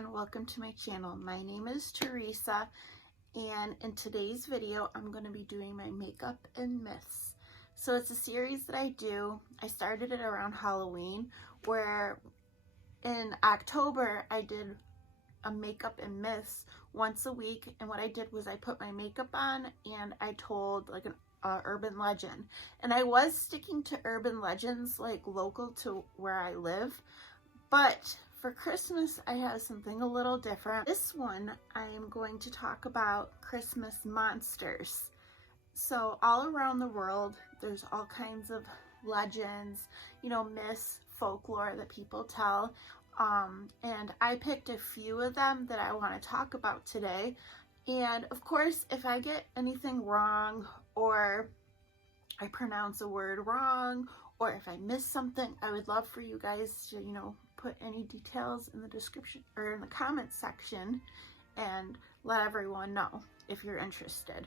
everyone, welcome to my channel. My name is Teresa, and in today's video I'm going to be doing my makeup and myths. So it's a series that I do. I started it around Halloween, where in October I did a makeup and myths once a week, and what I did was I put my makeup on and I told like an urban legend, and I was sticking to urban legends like local to where I live, but for Christmas, I have something a little different. This one, I am going to talk about Christmas monsters. So all around the world, there's all kinds of legends, myths, folklore that people tell. And I picked a few of them that I want to talk about today. And of course, if I get anything wrong, or I pronounce a word wrong, or if I miss something, I would love for you guys to, put any details in the description or in the comment section and let everyone know if you're interested.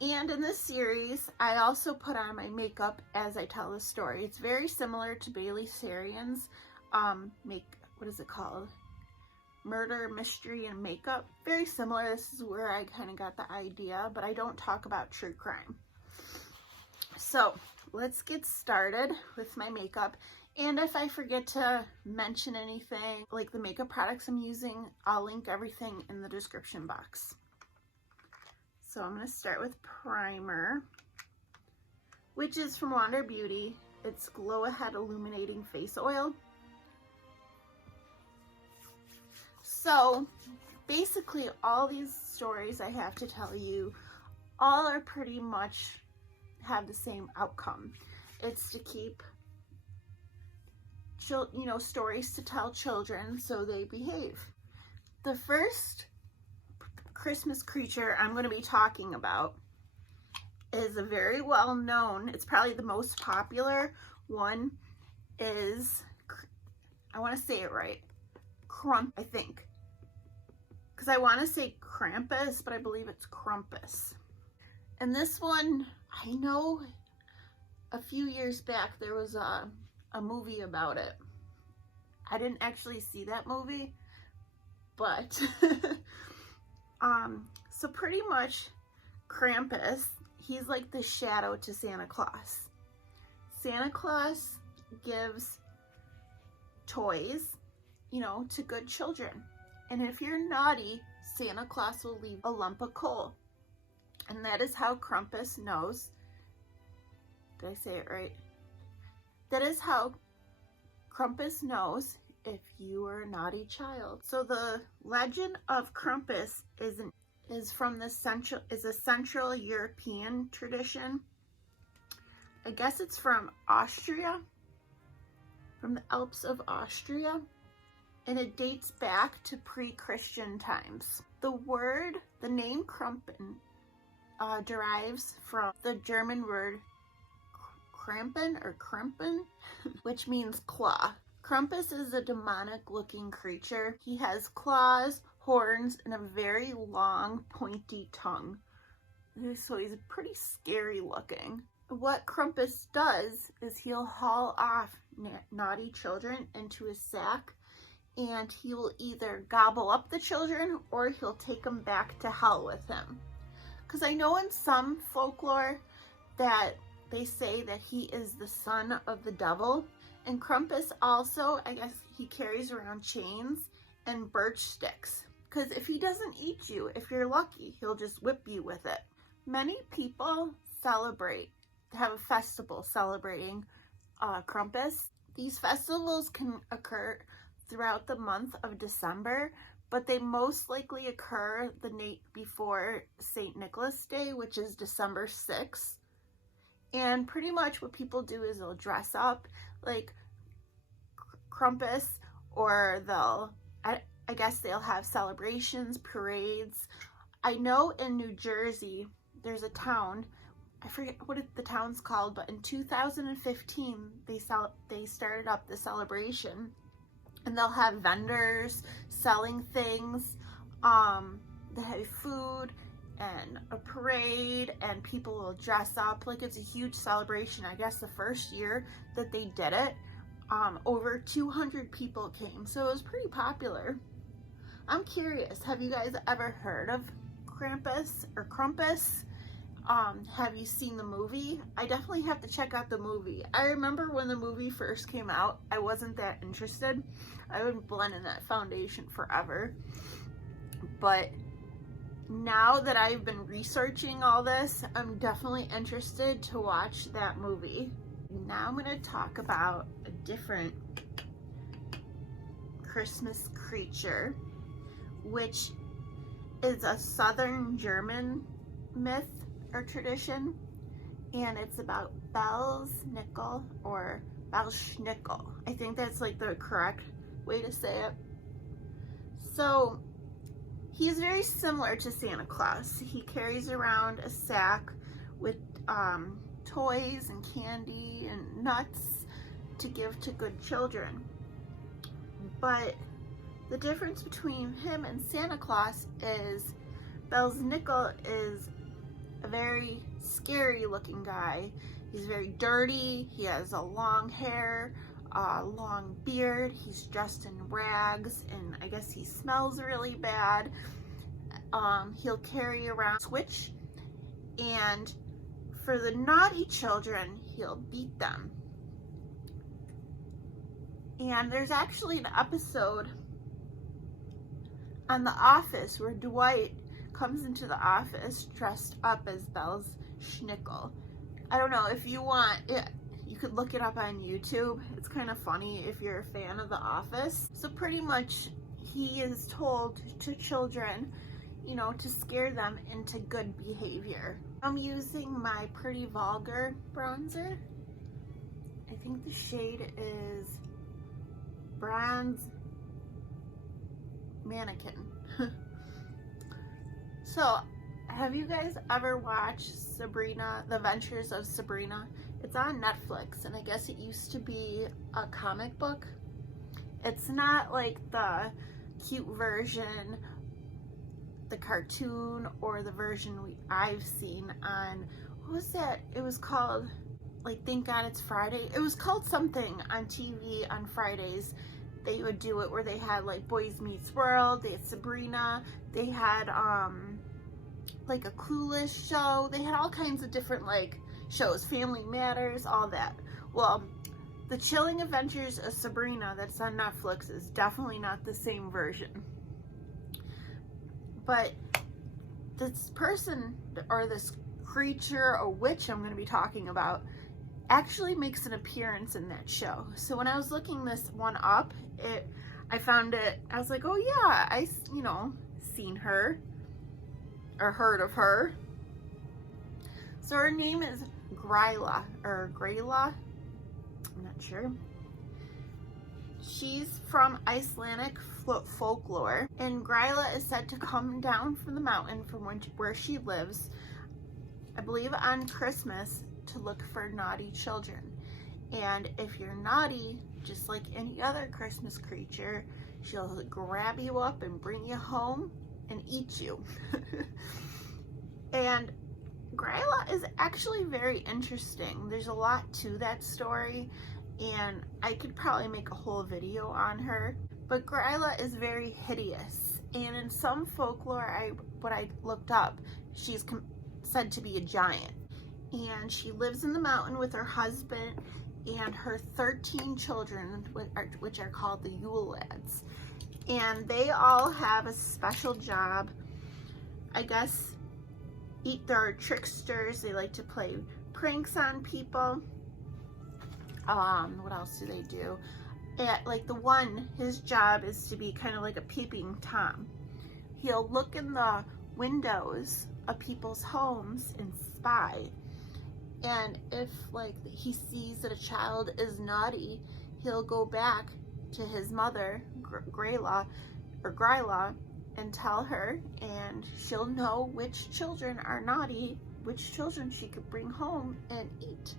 And in this series, I also put on my makeup as I tell the story. It's very similar to Bailey Sarian's what is it called? Murder, Mystery, and Makeup. Very similar. This is where I kind of got the idea, but I don't talk about true crime. So let's get started with my makeup. And if I forget to mention anything, like the makeup products I'm using, I'll link everything in the description box. So I'm going to start with primer, which is from Wander Beauty. It's Glow Ahead Illuminating Face Oil. So basically all these stories I have to tell you, all are pretty much have the same outcome. It's to keep stories to tell children so they behave. The first Christmas creature I'm going to be talking about is a very well known, it's probably the most popular one, is, I want to say it right, I think, because I want to say Krampus, but I believe it's Krampus. And this one, I know a few years back there was a movie about it. I didn't actually see that movie, but so pretty much Krampus, he's like the shadow to Santa Claus. Santa Claus gives toys, to good children. And if you're naughty, Santa Claus will leave a lump of coal. And that is how Krampus knows. Did I say it right? That is how Krampus knows if you are a naughty child. So the legend of Krampus is from a Central European tradition. I guess it's from Austria, from the Alps of Austria, and it dates back to pre-Christian times. The name Krumpin derives from the German word Krampen, which means claw. Krampus is a demonic looking creature. He has claws, horns, and a very long pointy tongue. So he's pretty scary looking. What Krampus does is he'll haul off naughty children into his sack, and he will either gobble up the children or he'll take them back to hell with him. Because I know in some folklore that they say that he is the son of the devil. And Krampus also, I guess he carries around chains and birch sticks. Because if he doesn't eat you, if you're lucky, he'll just whip you with it. Many people have a festival celebrating Krampus. These festivals can occur throughout the month of December, but they most likely occur the night before St. Nicholas Day, which is December 6th. And pretty much what people do is they'll dress up like Krampus, or I guess they'll have celebrations, parades. I know in New Jersey, there's a town, I forget what the town's called, but in 2015, they started up the celebration, and they'll have vendors selling things, they have food, and a parade, and people will dress up like it's a huge celebration. I guess the first year that they did it, over 200 people came, so it was pretty popular. I'm curious, have you guys ever heard of Krampus or Krampus? Have you seen the movie? I definitely have to check out the movie. I remember when the movie first came out, I wasn't that interested. I would blend in that foundation forever. But now that I've been researching all this, I'm definitely interested to watch that movie. Now I'm going to talk about a different Christmas creature, which is a southern German myth or tradition, and it's about Belsnickel or Belschnickel. I think that's like the correct way to say it. So he's very similar to Santa Claus. He carries around a sack with toys and candy and nuts to give to good children. But the difference between him and Santa Claus is Belsnickel is a very scary looking guy. He's very dirty. He has a long hair, a long beard. He's dressed in rags, and I guess he smells really bad. He'll carry around a switch, and for the naughty children, he'll beat them. And there's actually an episode on The Office where Dwight comes into the office dressed up as Belschnickel. I don't know, if you want it, you could look it up on YouTube. It's kind of funny if you're a fan of The Office. So pretty much he is told to children, you know, to scare them into good behavior. I'm using my Pretty Vulgar bronzer. I think the shade is Bronze Mannikin. So, have you guys ever watched Sabrina, The Adventures of Sabrina? It's on Netflix, and I guess it used to be a comic book. It's not like the cute version, the cartoon, or the version I've seen on, what was that? It was called, like, Thank God It's Friday. It was called something on TV on Fridays. They would do it where they had like Boys Meets World, they had Sabrina, they had like a Clueless show. They had all kinds of different like shows, Family Matters, all that. Well, The Chilling Adventures of Sabrina that's on Netflix is definitely not the same version. But this person, or this creature or witch I'm going to be talking about, actually makes an appearance in that show. So when I was looking this one up, I found it, I was like, oh yeah, I, you know, seen her or heard of her. So her name is Gryla, or Grayla, I'm not sure. She's from Icelandic folklore, and Gryla is said to come down from the mountain from where she lives, I believe on Christmas, to look for naughty children. And if you're naughty, just like any other Christmas creature, she'll grab you up and bring you home and eat you. And Gryla is actually very interesting. There's a lot to that story, and I could probably make a whole video on her. But Gryla is very hideous, and in some folklore, what I looked up, she's said to be a giant. And she lives in the mountain with her husband and her 13 children, which are called the Yule Lads. And they all have a special job. I guess they're tricksters. They like to play pranks on people. What else do they do? Like the one, his job is to be kind of like a peeping Tom. He'll look in the windows of people's homes and spy. And if like he sees that a child is naughty, he'll go back to his mother, Gryla, and tell her, and she'll know which children are naughty, which children she could bring home and eat.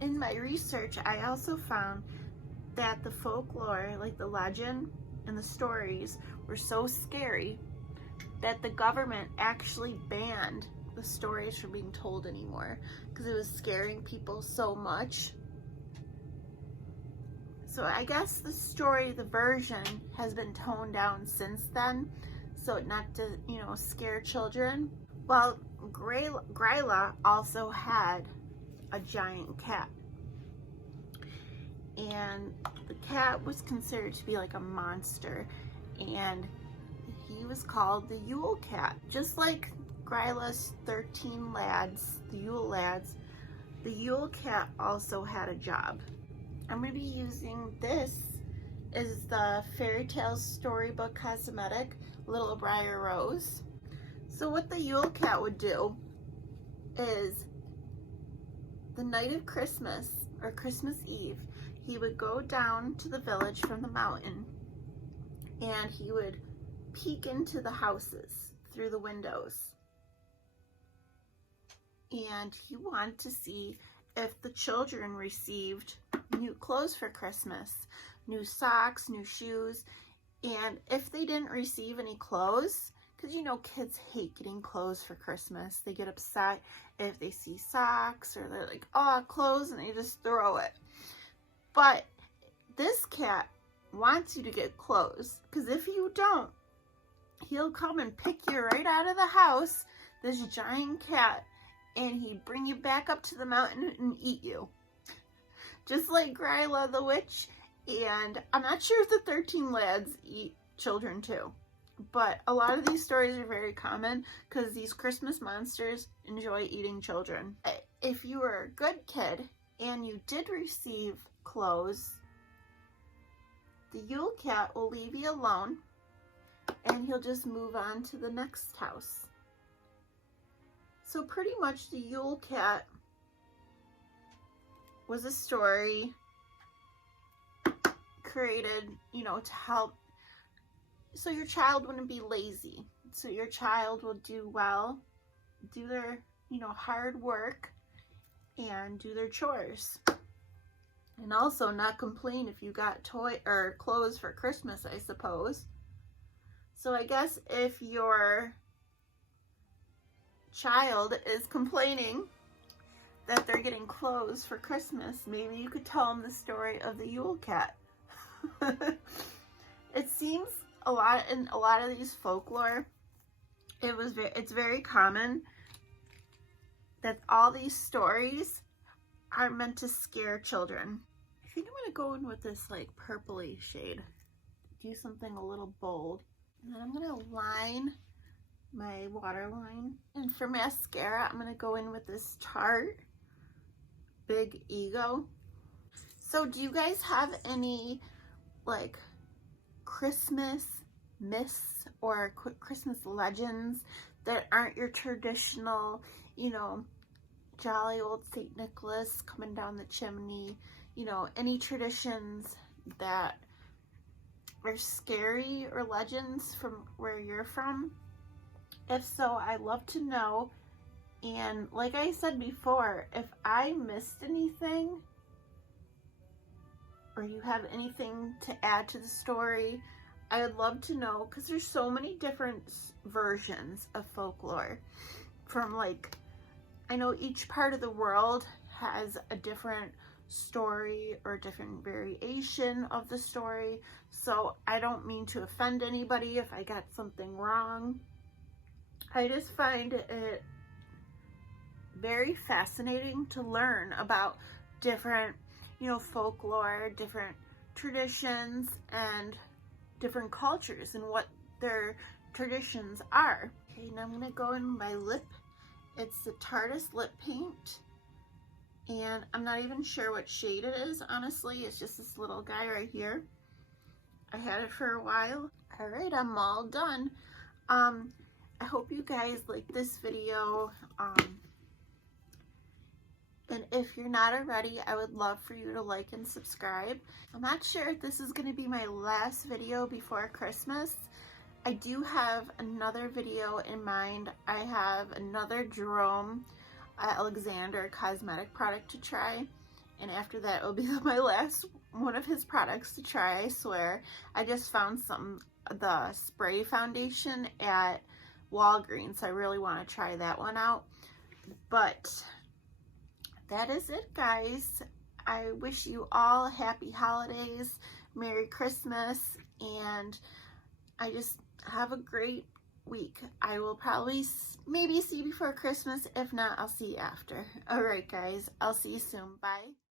In my research, I also found that the folklore, like the legend and the stories, were so scary that the government actually banned the stories from being told anymore because it was scaring people so much. So I guess the story, the version, has been toned down since then, so not to, you know, scare children. Well, Gryla also had a giant cat, and the cat was considered to be like a monster, and he was called the Yule Cat. Just like Gryla's 13 lads, the Yule lads, the Yule Cat also had a job. I'm going to be using this is the Fairy Tales Storybook Cosmetic Little Briar Rose. So what the Yule Cat would do is the night of Christmas or Christmas Eve, he would go down to the village from the mountain and he would peek into the houses through the windows. And he wanted to see if the children received new clothes for Christmas, new socks, new shoes, and if they didn't receive any clothes, because you know kids hate getting clothes for Christmas. They get upset if they see socks or they're like, oh, clothes, and they just throw it. But this cat wants you to get clothes, because if you don't, he'll come and pick you right out of the house, this giant cat, and he'd bring you back up to the mountain and eat you. Just like Gryla the witch, and I'm not sure if the 13 lads eat children too, but a lot of these stories are very common because these Christmas monsters enjoy eating children. If you were a good kid and you did receive clothes, the Yule Cat will leave you alone and he'll just move on to the next house. So pretty much the Yule Cat was a story created, you know, to help so your child wouldn't be lazy. So your child will do well, do their, you know, hard work and do their chores. And also not complain if you got toy or clothes for Christmas, I suppose. So I guess if your child is complaining that they're getting clothes for Christmas, maybe you could tell them the story of the Yule Cat. It seems a lot in a lot of these folklore, it's very common that all these stories are meant to scare children. I think I'm going to go in with this like purpley shade, do something a little bold, and then I'm going to line my waterline. And for mascara, I'm going to go in with this Tarte Big Ego. So do you guys have any like Christmas myths or Christmas legends that aren't your traditional, you know, jolly old St. Nicholas coming down the chimney, you know, any traditions that are scary or legends from where you're from? If so, I'd love to know. And like I said before, if I missed anything or you have anything to add to the story, I would love to know, because there's so many different versions of folklore. From like, I know each part of the world has a different story or a different variation of the story. So I don't mean to offend anybody if I got something wrong. I just find it very fascinating to learn about different, you know, folklore, different traditions, and different cultures and what their traditions are. Okay, now I'm going to go in my lip. It's the Tarteist lip paint, and I'm not even sure what shade it is, honestly. It's just this little guy right here. I had it for a while. All right, I'm all done. I hope you guys like this video. And if you're not already, I would love for you to like and subscribe. I'm not sure if this is going to be my last video before Christmas. I do have another video in mind. I have another Jerome Alexander cosmetic product to try. And after that, it'll be my last one of his products to try, I swear. I just found the spray foundation at Walgreens, so I really want to try that one out. But that is it, guys. I wish you all happy holidays, Merry Christmas, and I just have a great week. I will probably maybe see you before Christmas. If not, I'll see you after. All right, guys. I'll see you soon. Bye.